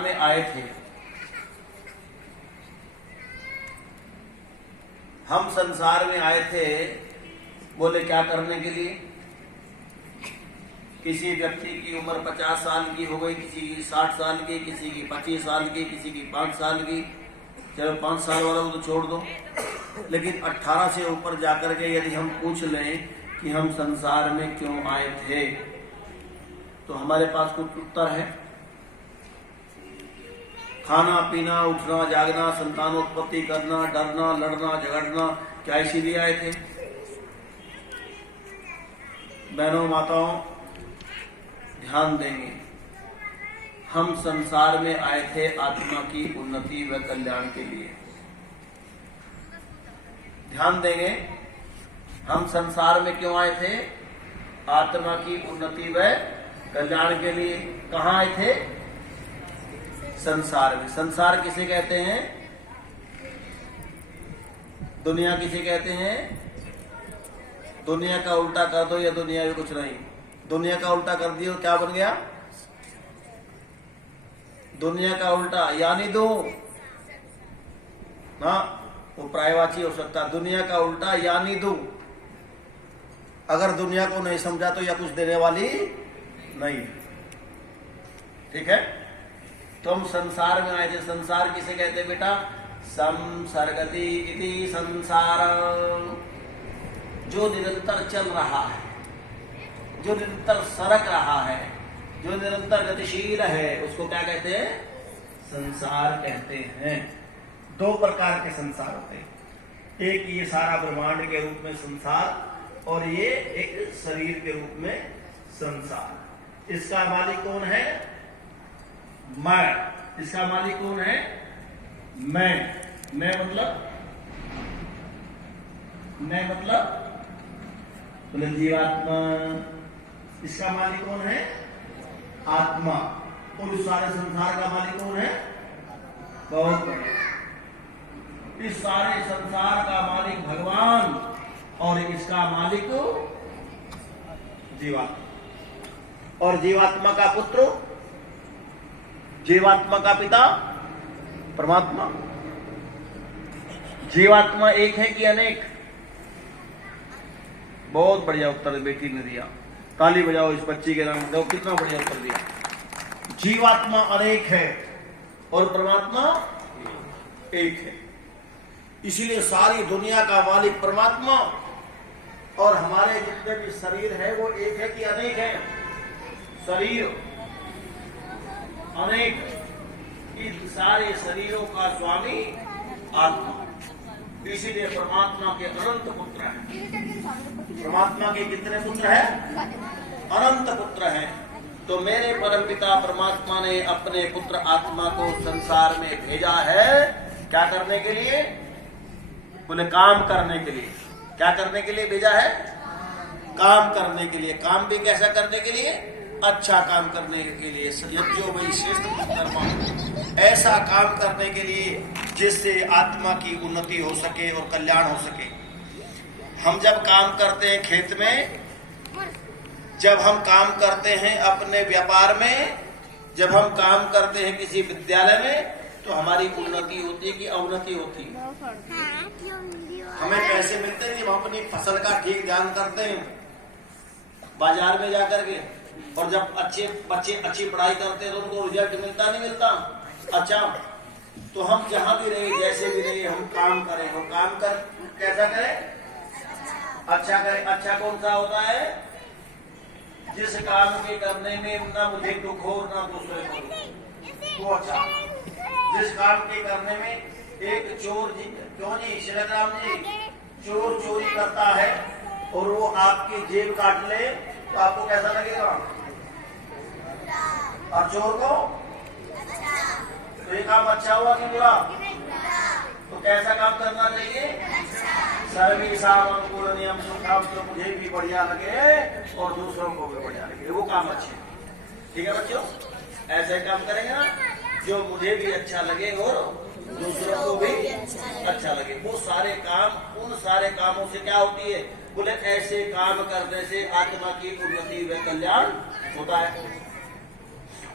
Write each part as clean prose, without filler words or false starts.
में आए थे। हम संसार में आए थे बोले क्या करने के लिए? किसी व्यक्ति की उम्र 50 साल की हो गई, किसी की 60 साल की, किसी की 25 साल की, किसी की 5 साल की। चलो 5 साल वाला तो छोड़ दो, लेकिन 18 से ऊपर जाकर के यदि हम पूछ लें कि हम संसार में क्यों आए थे, तो हमारे पास कुछ उत्तर है। खाना पीना, उठना जागना, संतानोत्पत्ति करना, डरना लड़ना झगड़ना, क्या इसीलिए आए थे? बहनों माताओं ध्यान देंगे, हम संसार में आए थे आत्मा की उन्नति व कल्याण के लिए। ध्यान देंगे, हम संसार में क्यों आए थे? आत्मा की उन्नति व कल्याण के लिए। कहाँ आए थे? संसार में। संसार किसे कहते हैं? दुनिया किसे कहते हैं? दुनिया का उल्टा कर दो या दुनिया भी कुछ नहीं। दुनिया का उल्टा कर दियो क्या बन गया? दुनिया का उल्टा यानी दो। हाँ, वो प्रायवाची हो सकता है। दुनिया का उल्टा यानी दो। अगर दुनिया को नहीं समझा तो यह कुछ देने वाली नहीं। ठीक है, तो हम संसार में आए थे। संसार किसे कहते हैं बेटा? संसर्गति इति संसार, जो निरंतर चल रहा है, जो निरंतर सरक रहा है, जो निरंतर गतिशील है, उसको क्या कहते हैं? संसार कहते हैं। दो प्रकार के संसार होते हैं, एक ये सारा ब्रह्मांड के रूप में संसार, और ये एक शरीर के रूप में संसार। इसका मालिक कौन है? मैं। इसका मालिक कौन है? मैं मतलब बोले जीवात्मा। इसका मालिक कौन है? आत्मा। और उस सारे संसार का मालिक कौन है? बहुत बड़ा। इस सारे संसार का मालिक भगवान, और इसका मालिक जीवात्मा। और जीवात्मा का पुत्र, जीवात्मा का पिता परमात्मा। जीवात्मा एक है कि अनेक? बहुत बढ़िया उत्तर बेटी ने दिया, ताली बजाओ इस बच्ची के नाम। देखो कितना बढ़िया उत्तर दिया। जीवात्मा अनेक है और परमात्मा एक है। इसीलिए सारी दुनिया का मालिक परमात्मा, और हमारे जितने भी शरीर है वो एक है कि अनेक है? शरीर अनेक। इन सारे शरीरों का स्वामी आत्मा। इसीलिए परमात्मा के अनंत पुत्र हैं। परमात्मा के कितने पुत्र हैं? अनंत पुत्र हैं। तो मेरे परमपिता परमात्मा ने अपने पुत्र आत्मा को संसार में भेजा है। क्या करने के लिए? बोले काम करने के लिए। क्या करने के लिए भेजा है? काम करने के लिए। काम भी कैसा करने के लिए? अच्छा काम करने के लिए। यज्ञो वही श्रेष्ठ कर्म, ऐसा काम करने के लिए जिससे आत्मा की उन्नति हो सके और कल्याण हो सके। हम जब काम करते हैं खेत में, जब हम काम करते हैं अपने व्यापार में, जब हम काम करते हैं किसी विद्यालय में, तो हमारी उन्नति होती है कि अवनति होती है? हमें पैसे मिलते हैं, हम अपनी फसल का ठीक ध्यान करते हैं बाजार में जाकर के। और जब अच्छे बच्चे अच्छी पढ़ाई करते हैं तो उनको रिजल्ट मिलता नहीं मिलता? अच्छा, तो हम जहां भी रहे, जैसे भी रहे, हम काम करें। और काम कर कैसा करें? अच्छा करें। अच्छा कौन सा होता है? जिस काम के करने में ना मुझे दुख हो ना दूसरे को, वो अच्छा। जिस काम के करने में एक चोर जी, क्यों जी श्री राम जी, चोर चोरी करता है और वो आपकी जेब काट ले, तो आपको कैसा लगेगा? और चोर को तो ये काम अच्छा हुआ कि बुरा? तो कैसा काम करना चाहिए? सर्वेषां अनुकूल नियम सुखाम, तो मुझे भी बढ़िया लगे और दूसरों को भी बढ़िया लगे, वो काम अच्छे। ठीक है बच्चों, ऐसे काम करेंगे ना, जो मुझे भी अच्छा लगे और दूसरों को भी अच्छा लगे। वो सारे काम, उन सारे कामों से क्या होती है? बोले ऐसे काम करने से आत्मा की उन्नति व कल्याण होता है।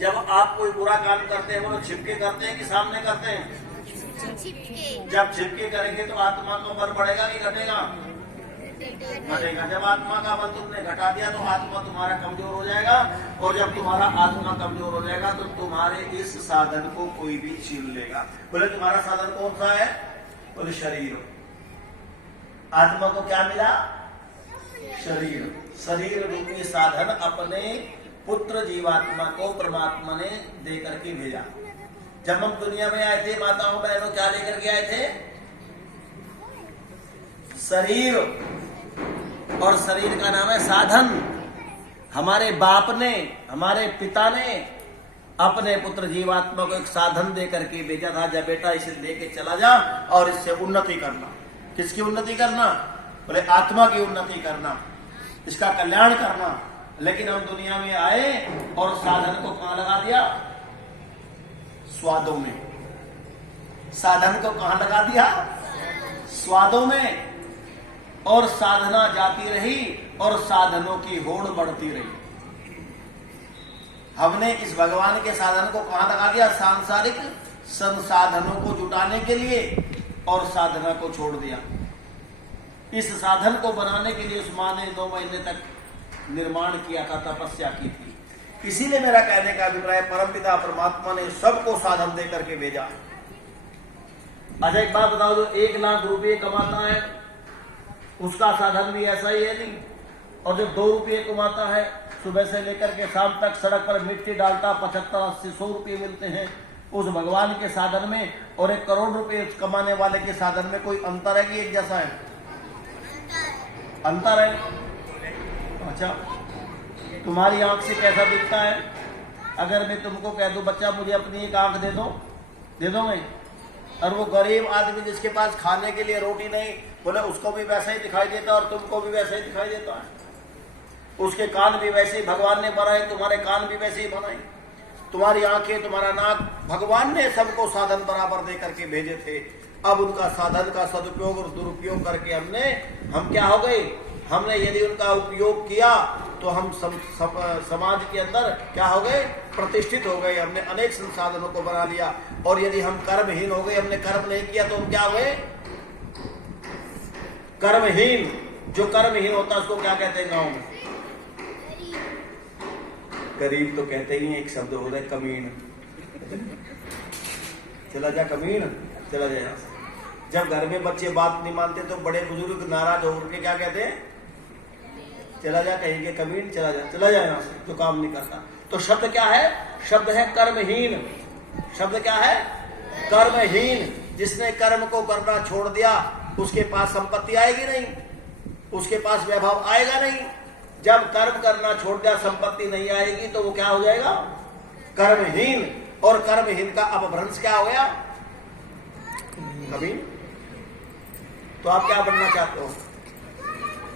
जब आप कोई बुरा काम करते हैं वो लोग छिपके करते हैं कि सामने करते हैं? जब छिपके करेंगे तो आत्मा का बल बढ़ेगा कि घटेगा? घटेगा। जब आत्मा का बल तुमने घटा दिया तो आत्मा तुम्हारा कमजोर हो जाएगा, और जब तुम्हारा आत्मा कमजोर हो जाएगा तो तुम्हारे इस साधन को कोई भी छीन लेगा। बोले तुम्हारा साधन कौन सा है? बोले शरीर। आत्मा को क्या मिला? शरीर। शरीर रूपी साधन अपने पुत्र जीवात्मा को परमात्मा ने दे करके भेजा। जब हम दुनिया में आए थे माताओं बहनों, क्या लेकर के आए थे? शरीर, और शरीर का नाम है साधन। हमारे बाप ने, हमारे पिता ने अपने पुत्र जीवात्मा को एक साधन दे करके भेजा था, जब बेटा इसे लेके चला जा और इससे उन्नति करना। किसकी उन्नति करना? बोले आत्मा की उन्नति करना, इसका कल्याण करना। लेकिन हम दुनिया में आए और साधन को कहां लगा दिया? स्वादों में। साधन को कहां लगा दिया? स्वादों में। और साधना जाती रही और साधनों की होड़ बढ़ती रही। हमने इस भगवान के साधन को कहां लगा दिया? सांसारिक संसाधनों को जुटाने के लिए, और साधना को छोड़ दिया। इस साधन को बनाने के लिए उस मां ने 2 महीने तक निर्माण किया था, तपस्या की थी। इसीलिए मेरा कहने का अभिप्राय, परमपिता परमात्मा ने सबको साधन दे करके भेजा। अच्छा एक बात बताओ, जो 1 लाख रुपये कमाता है उसका साधन भी ऐसा ही है नहीं? और जो 2 रुपये कमाता है, सुबह से लेकर के शाम तक सड़क पर मिट्टी डालता, 75, 80, 100 रुपये मिलते हैं उस भगवान के साधन में, और 1 करोड़ रुपये कमाने वाले के साधन में कोई अंतर है कि एक जैसा है? अंतर है। अच्छा तुम्हारी आंख से कैसा दिखता है? अगर मैं तुमको कह दूं बच्चा मुझे अपनी एक आंख दे दो, दे दोगे? और वो गरीब आदमी जिसके पास खाने के लिए रोटी नहीं, बोले उसको भी वैसा ही दिखाई देता और तुमको भी वैसा ही दिखाई देता है। उसके कान भी वैसे ही भगवान ने बनाए, तुम्हारे कान भी वैसे ही बनाए, तुम्हारी आंखें, तुम्हारा नाक, भगवान ने सबको साधन बराबर दे करके भेजे थे। अब उनका साधन का सदुपयोग और दुरुपयोग करके हम क्या हो गए? हमने यदि उनका उपयोग किया तो हम समाज के अंदर क्या हो गए? प्रतिष्ठित हो गए। हमने अनेक संसाधनों को बना लिया। और यदि हम कर्महीन हो गए, हमने कर्म नहीं किया, तो हम क्या हुए? कर्महीन। जो कर्महीन होता है उसको क्या कहते हैं गांव में? गरीब तो कहते ही एक शब्द होता है कमीन। चला जा कमीन, चला जा यहां से। जब घर में बच्चे बात नहीं मानते तो बड़े बुजुर्ग नाराज होकर के क्या कहते हैं? चला जा, कहीं के कमीन, चला जा, चला जा यहां से, जो काम नहीं करता। तो शब्द क्या है? शब्द है कर्महीन। शब्द क्या है? कर्महीन। जिसने कर्म को करना छोड़ दिया उसके पास संपत्ति आएगी नहीं, उसके पास वैभव आएगा नहीं। जब कर्म करना छोड़ दिया संपत्ति नहीं आएगी तो वो क्या हो जाएगा? कर्महीन। और कर्महीन का अपभ्रंश क्या हो गया? कमीन। तो आप क्या बनना चाहते हो?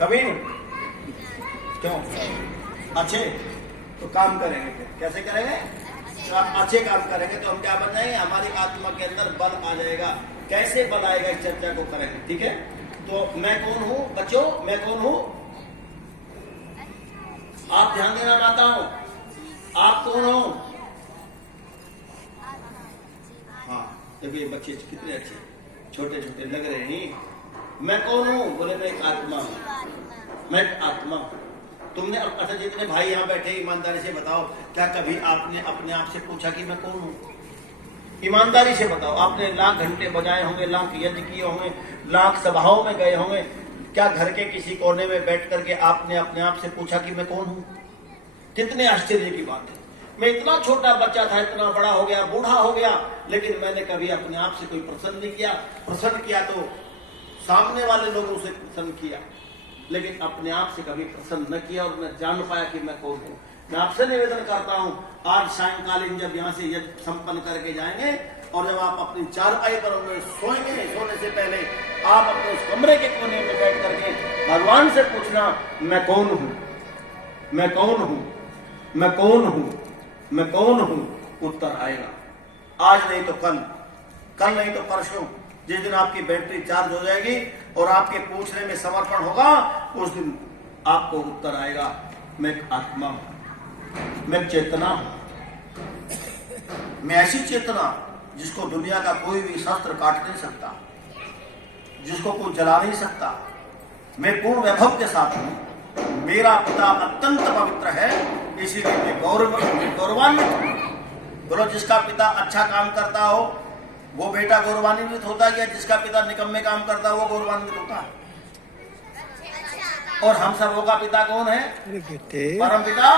कमीन। क्यों? अच्छे। तो काम करेंगे, कैसे करेंगे? तो आप अच्छे काम करेंगे तो हम क्या बन जाएंगे? हमारी आत्मा के अंदर बल आ जाएगा। कैसे बल आएगा इस चर्चा को करेंगे, ठीक है? तो मैं कौन हूं बच्चों? मैं कौन हूं? आप ध्यान देना माताओं, आप कौन हो? हाँ देखो ये बच्चे कितने अच्छे छोटे छोटे लग रहे हैं। मैं कौन हूं? बोले मैं एक आत्मा हूं। मैं एक आत्मा हूं। तुमने अच्छा जितने भाई यहाँ बैठे ईमानदारी से बताओ, क्या कभी आपने अपने आप से पूछा कि मैं कौन हूं? ईमानदारी से बताओ। आपने लाख घंटे बजाए होंगे, लाख यज्ञ किए होंगे, लाख सभाओं में गए होंगे, क्या घर के किसी कोने में बैठ करके आपने अपने आप से पूछा कि मैं कौन हूं? कितने आश्चर्य की बात है। मैं इतना छोटा बच्चा था, इतना बड़ा हो गया, बूढ़ा हो गया, लेकिन मैंने कभी अपने आप से कोई प्रश्न नहीं किया। प्रश्न किया तो सामने वाले लोगों से प्रश्न किया, लेकिन अपने आप से कभी प्रश्न न किया और मैं जान पाया कि मैं कौन हूं। मैं आपसे निवेदन करता हूं, आज सायंकालीन जब यहाँ से यज्ञ संपन्न करके जाएंगे और जब आप अपनी चारपाई पर सोएंगे, सोने से पहले आप अपने उस कमरे के कोने में बैठ करके भगवान से पूछना मैं कौन हूं? मैं कौन हूं? मैं कौन हूं? मैं कौन हूं? उत्तर आएगा। आज नहीं तो कल, कल नहीं तो परसों, जिस दिन आपकी बैटरी चार्ज हो जाएगी और आपके पूछने में समर्पण होगा, उस दिन आपको उत्तर आएगा। मैं एक आत्मा हूं, मैं चेतना हूं। मैं ऐसी चेतना जिसको दुनिया का कोई भी शस्त्र काट नहीं सकता, जिसको कोई जला नहीं सकता, मैं पूर्ण वैभव के साथ हूं। मेरा पिता अत्यंत पवित्र है, इसीलिए मैं गौरवान्वित हूं। बोलो, जिसका पिता अच्छा काम करता हो वो बेटा गौरवान्वित होता है, जिसका पिता निकम्मे काम करता है वो गौरवान्वित होता है। और हम सबों का पिता कौन है? परम पिता,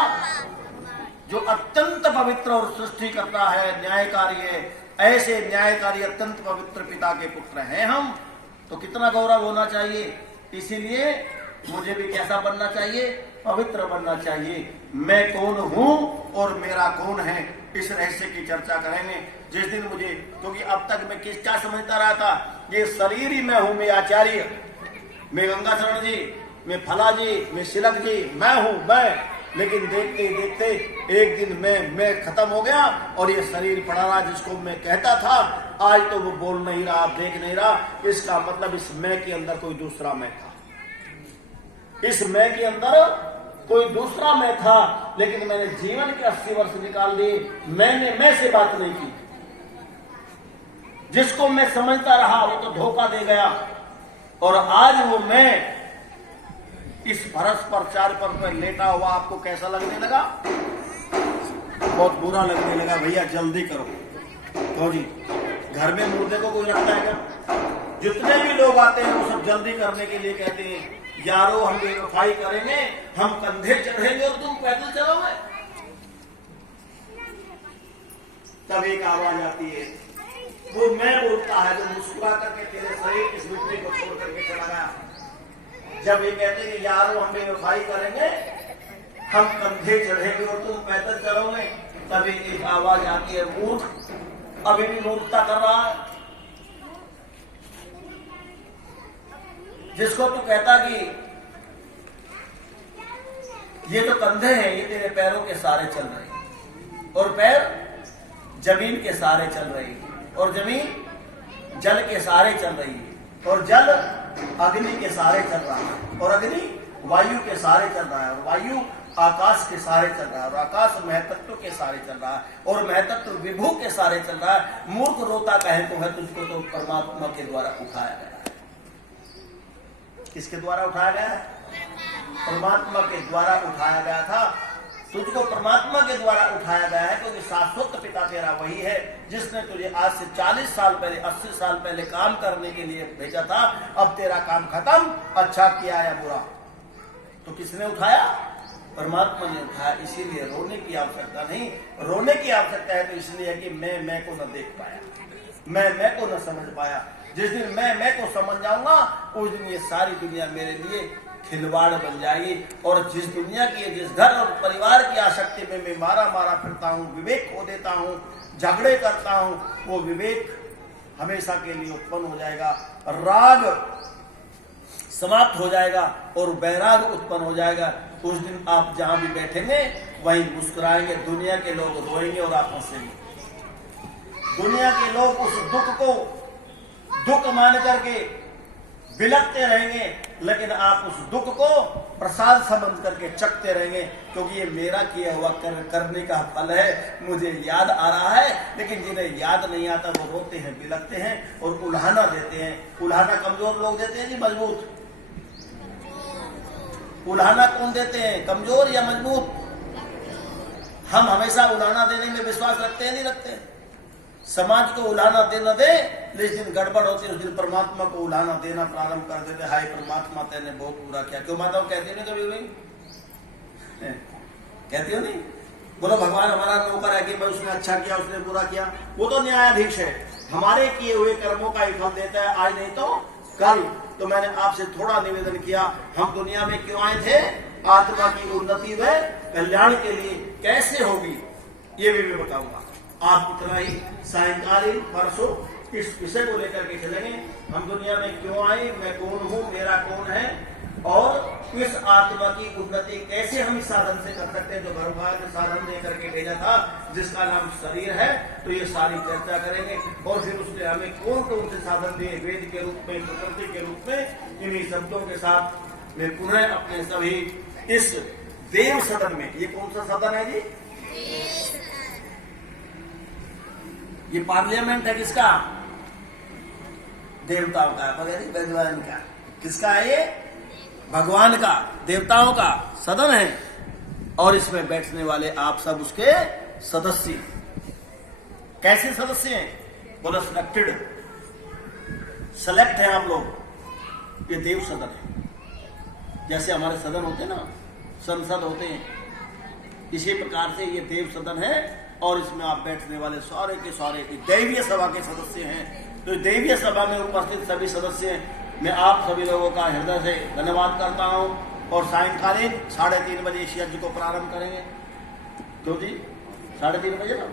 जो अत्यंत पवित्र और सृष्टि करता है, न्यायकारी है। ऐसे न्यायकारी अत्यंत पवित्र पिता के पुत्र हैं हम, तो कितना गौरव होना चाहिए। इसीलिए मुझे भी कैसा बनना चाहिए? पवित्र बनना चाहिए। मैं कौन हूं और मेरा कौन है, इस रहस्य की चर्चा करेंगे जिस दिन मुझे, क्योंकि अब तक मैं क्या समझता रहा था, ये शरीर ही मैं हूं, मैं आचार्य, मैं गंगाचरण जी, मैं फला जी, मैं शिलक जी, मैं हूं मैं। लेकिन देखते देखते एक दिन मैं खत्म हो गया और ये शरीर पड़ा रहा जिसको मैं कहता था। आज तो वो बोल नहीं रहा, देख नहीं रहा। इसका मतलब इस मैं के अंदर कोई दूसरा मैं था, इस मैं के अंदर कोई दूसरा मैं था। लेकिन मैंने जीवन के 80 वर्ष निकाल दिए, मैंने मैं से बात नहीं की। जिसको मैं समझता रहा वो तो धोखा दे गया। और आज वो मैं इस फर्श पर, चार पर लेटा हुआ आपको कैसा लगने लगा? बहुत बुरा लगने लगा। भैया जल्दी करो। तो जी, घर में मुर्दे को कोई रखता है क्या? जितने भी लोग आते हैं वो सब जल्दी करने के लिए कहते हैं, यारो हम बेवफाई करेंगे, हम कंधे चढ़ेंगे और तुम पैदल चलोगे। तब एक आवाज आती है, वो मैं बोलता है जो मुस्कुरा करके तेरे शरीर इस मिट्टी को छोड़ करके चला गया। जब ये कहते हैं यारो हम बेवफाई करेंगे, हम कंधे चढ़ेंगे और तुम पैदल चलोगे, तभी एक आवाज आती है, मूर्ख, अभी भी मूर्खता कर रहा है। जिसको तू कहता कि ये तो कंधे हैं, ये तेरे पैरों के सहारे चल रहे हैं, और पैर जमीन के सहारे चल रही है, और जमीन जल के सहारे चल रही है, और जल अग्नि के सहारे चल रहा है, और अग्नि वायु के सहारे चल रहा है, और वायु आकाश के सहारे चल रहा है, और आकाश महतत्व के सहारे चल रहा है, और महतत्व विभू के सहारे चल रहा है। मूर्ख रोता कहे तो है, तुझको तो परमात्मा के द्वारा उठाया गया है। किसके द्वारा उठाया गया है? परमात्मा के द्वारा उठाया गया था। तुझको परमात्मा के द्वारा उठाया गया है, क्योंकि शाश्वत पिता तेरा वही है जिसने तुझे आज से 40 साल पहले, 80 साल पहले काम करने के लिए भेजा था। अब तेरा काम खत्म, अच्छा किया या बुरा, तो किसने उठाया? परमात्मा ने उठाया। इसीलिए रोने की आवश्यकता नहीं। रोने की आवश्यकता है तो इसलिए कि मैं को न देख पाया, मैं को न समझ पाया। जिस दिन मैं को समझ जाऊंगा, उस दिन ये सारी दुनिया मेरे लिए खिलवाड़ बन जाएगी। और जिस दुनिया की, जिस घर और परिवार की आसक्ति में मैं मारा फिरता हूँ, विवेक खो देता हूँ, झगड़े करता हूँ, वो विवेक हमेशा के लिए उत्पन्न हो जाएगा, राग समाप्त हो जाएगा और वैराग उत्पन्न हो जाएगा। उस दिन आप जहां भी बैठेंगे वहीं मुस्कुराएंगे, दुनिया के लोग रोएंगे और आप हंसेंगे। दुनिया के लोग उस दुख को दुख मान करके बिलखते रहेंगे, लेकिन आप उस दुख को प्रसाद समझ करके चखते रहेंगे, क्योंकि ये मेरा किया हुआ करने का फल है। मुझे याद आ रहा है, लेकिन जिन्हें याद नहीं आता वो रोते हैं, बिलखते हैं और उल्हाना देते हैं। उल्हाना कमजोर लोग देते हैं कि मजबूत? उल्हाना कौन देते हैं, कमजोर या मजबूत? हम हमेशा उल्हाना देने में विश्वास रखते हैं, नहीं रखते? समाज को उल्हाना देना दे, जिस दिन गड़बड़ होती है उस दिन परमात्मा को उल्हाना देना प्रारंभ कर देते। हाय परमात्मा, तेने बहुत बुरा किया। क्यों माताओं कहती हो नहीं? कभी हुई कहती हो नहीं? बोलो भगवान हमारा नौकर है कि भाई उसने अच्छा किया, उसने बुरा किया। वो तो न्यायाधीश है, हमारे किए हुए कर्मों का ही फल देता है, आज नहीं तो कल। तो मैंने आपसे थोड़ा निवेदन किया, हम दुनिया में क्यों आए थे? आत्मा की उन्नति व कल्याण के लिए। कैसे होगी ये भी मैं बताऊंगा। आप इतना ही सायंकालीन परसों इस विषय को लेकर के चलेंगे। हम दुनिया में क्यों आए, मैं कौन हूँ, मेरा कौन है, और इस आत्मा की उन्नति कैसे हम इस साधन से कर सकते हैं जो भगवान ने साधन दे करके भेजा था, जिसका नाम शरीर है। तो ये सारी चर्चा करेंगे और फिर उसने हमें कौन कौन से साधन दिए, वेद के रूप में, प्रकृति के रूप में। इन्हीं शब्दों के साथ मैं पुनः अपने सभी इस देव सदन में, ये कौन सा सदन है जी? ये पार्लियामेंट है किसका? देवताओं का, भगवान का। किसका है ये? भगवान का, देवताओं का सदन है। और इसमें बैठने वाले आप सब उसके सदस्य। कैसे सदस्य हैं? बोला सिलेक्टेड, सेलेक्ट है आप लोग। ये देव सदन है। जैसे हमारे सदन होते हैं ना, संसद होते हैं, इसी प्रकार से ये देव सदन है। और इसमें आप बैठने वाले सारे के सारे दैवीय सभा के सदस्य हैं। तो दैवीय सभा में उपस्थित सभी सदस्य, मैं आप सभी लोगों का हृदय से धन्यवाद करता हूं। और सायंकालीन 3:30 बजे इस यज्ञ को प्रारंभ करेंगे। क्यों जी? 3:30 बजे ना?